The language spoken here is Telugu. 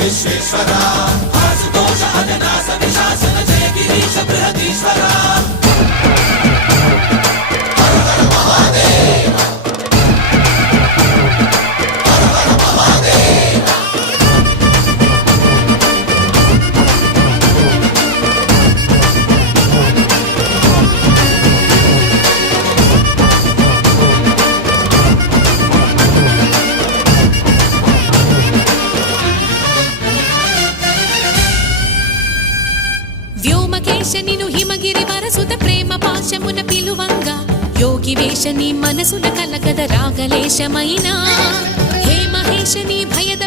విశ్వేశ్వరా ఆశుతోష అజనాస విశాసన జయ గిరీశ బృహదీశ్వరా హర హర మహాదేవ హర హర మహాదేవ వ్యోమకేశనిను హిమగిరి వరసుత ప్రేమ పాశమున పిలువంగా యోగి వేషని మనసున కలకద రాగలేశమైనా హే మహేశని భయద